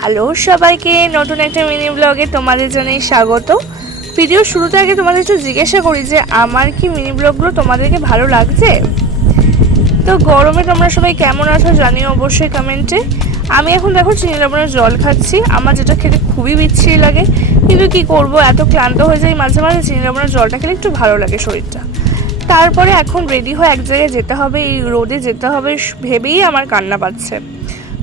Hello সবাইকে, নতুন একটা মিনি ব্লগে তোমাদের জানাই স্বাগত। ভিডিও শুরুতে আগে তোমাদের একটু জিজ্ঞাসা করি যে আমার কি মিনি ব্লগগুলো তোমাদেরকে ভালো লাগছে? তো গরমে তোমরা সবাই কেমন আছো জানিও অবশ্যই কমেন্টে। আমি এখন দেখো চিনি লবণের জল খাচ্ছি, আমার যেটা খেতে খুবই বিচ্ছিরি লাগে, কিন্তু কি করব, এত ক্লান্ত হয়ে যাই মাঝে মাঝে, চিনি লবণের জলটা খেলে একটু ভালো লাগে শরীরটা। তারপরে এখন রেডি হয়ে এক জায়গায় যেতে হবে, এই রোদে যেতে হবে ভেবেই আমার কান্না পাচ্ছে।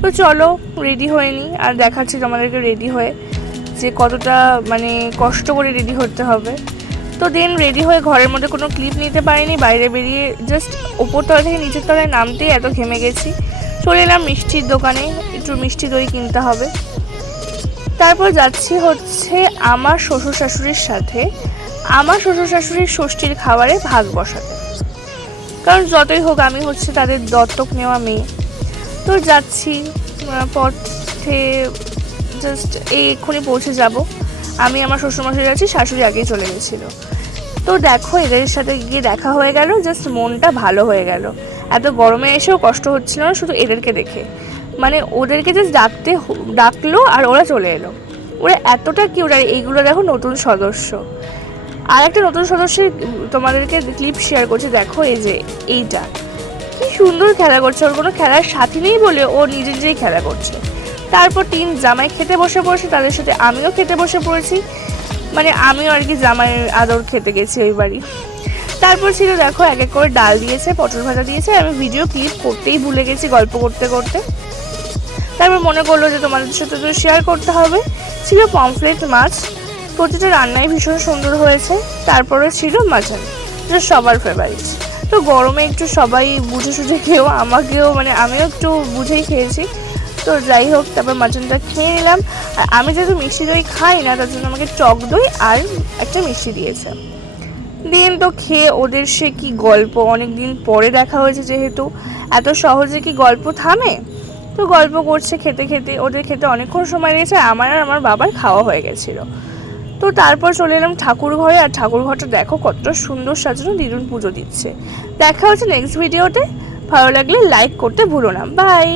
তো চলো রেডি হয়ে নিই আর দেখাচ্ছি তোমাদেরকে রেডি হয়ে যে কতটা মানে কষ্ট করে রেডি হতে হবে। তো দেন রেডি হয়ে ঘরের মধ্যে কোনো ক্লিপ নিতে পারিনি, বাইরে বেরিয়ে জাস্ট ওপর তলা থেকে নিচের তলায় নামতেই এত ঘেমে গেছি। চলে এলাম মিষ্টির দোকানে, একটু মিষ্টি দই কিনতে হবে। তারপর যাচ্ছি হচ্ছে আমার শ্বশুর শাশুড়ির সাথে আমার শ্বশুর শাশুড়ির ষষ্ঠীর খাবারে ভাগ বসাতে, কারণ যতই হোক আমি হচ্ছে তাদের দত্তক নেওয়া মেয়ে। তো যাচ্ছি, পথে জাস্ট এক্ষুনি পৌঁছে যাব। আমি আমার শ্বশুরমশাই যাচ্ছি, শাশুড়ি আগেই চলে গেছিলো। তো দেখো এদের সাথে গিয়ে দেখা হয়ে গেল, জাস্ট মনটা ভালো হয়ে গেল। এত গরমে এসেও কষ্ট হচ্ছিল না শুধু এদেরকে দেখে, মানে ওদেরকে জাস্ট ডাকলো আর ওরা চলে এলো। ওরা এতটা কিউট। আর এইগুলো দেখো নতুন সদস্য। আর একটা নতুন সদস্যের তোমাদেরকে ক্লিপ শেয়ার করছি, দেখো এই যে এইটা কি সুন্দর খেলা করছে, ওর কোনো খেলার সাথী নেই বলে ও নিজে নিজেই খেলা করছে। তারপর টিম জামাই খেতে বসে পড়েছে, তাদের সাথে আমিও খেতে বসে পড়েছি, মানে আমিও আর কি জামাইয়ের আদর খেতে গেছি ওই বাড়ি। তারপর ছিল দেখো এক এক করে ডাল দিয়েছে, পটল ভাজা দিয়েছে, আমি ভিডিও ক্লিপ করতেই ভুলে গেছি গল্প করতে করতে। তারপর মনে করলো যে তোমাদের সাথে তো শেয়ার করতে হবে। ছিল পমফ্লেট মাছ, প্রতিটা রান্নাই ভীষণ সুন্দর হয়েছে। তারপরে ছিল মাটন, যেটা সবার ফেভারিট। তো গরমে একটু সবাই বুঝে সুঝে খেয়েও, আমাকেও মানে আমিও একটু বুঝেই খেয়েছি। তো যাই হোক, তারপর মাটনটা খেয়ে নিলাম। আর আমি যেহেতু মিষ্টি দই খাই না, তার জন্য আমাকে টক দই আর একটা মিষ্টি দিয়েছে। দিন তো খেয়ে ওদের সে কি গল্প, অনেক দিন পরে দেখা হয়েছে যেহেতু, এত সহজে কি গল্প থামে? তো গল্প করছে খেতে খেতে, ওদের খেতে অনেকক্ষণ সময় লেগেছে, আমার আর আমার বাবার খাওয়া হয়ে গেছিলো। তো তারপর চলে এলাম ঠাকুর ঘরে, আর ঠাকুর ঘরটা দেখো কতটা সুন্দর সাজানো, দিদুন পুজো দিচ্ছে। দেখা হচ্ছে নেক্সট ভিডিওতে। ভালো লাগলে লাইক করতে ভুলো না। বাই।